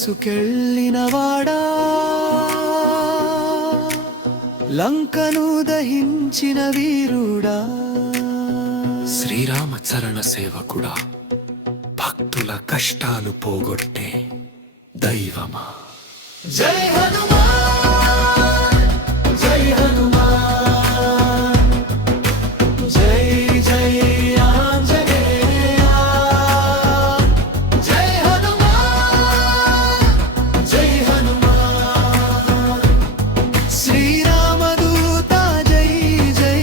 తీసుకెళ్ళినవాడా, లంకను దహించిన వీరుడా, శ్రీరామ చరణ సేవకుడా, భక్తుల కష్టాలు పోగొట్టే దైవమా. జై హనుమాన్, జై హనుమాన్, జై జై ఆంజనేయ, జై హనుమాన్, జై హనుమాన్, శ్రీరామదూత జై జై,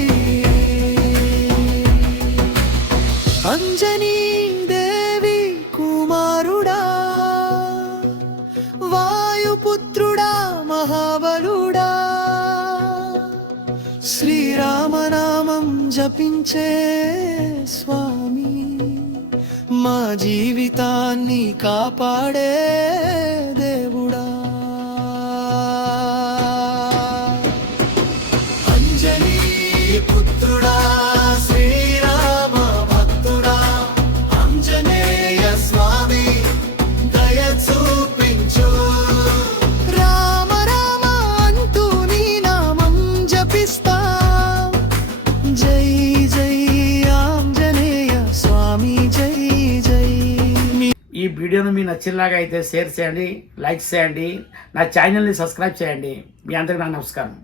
అంజనీ దేవి కుమారుడా, వాయుపుత్రుడా, మహాబలుడా, శ్రీరామనామం జపించే స్వామి, మా జీవితాన్ని కాపాడే దేవుడా. అంజనీ పుత్రుడా, శ్రీరామ భక్తుడా, ఆంజనేయ స్వామి దయ చూపించు. రామ రామ అంటూ నీ నామం జపిస్తా, జై జై ఆంజనేయ స్వామి జై జై. ఈ వీడియోను మీకు నచ్చేలాగా అయితే షేర్ చేయండి, లైక్ చేయండి, నా ఛానల్ని సబ్స్క్రైబ్ చేయండి. మీ అందరికీ నా నమస్కారం.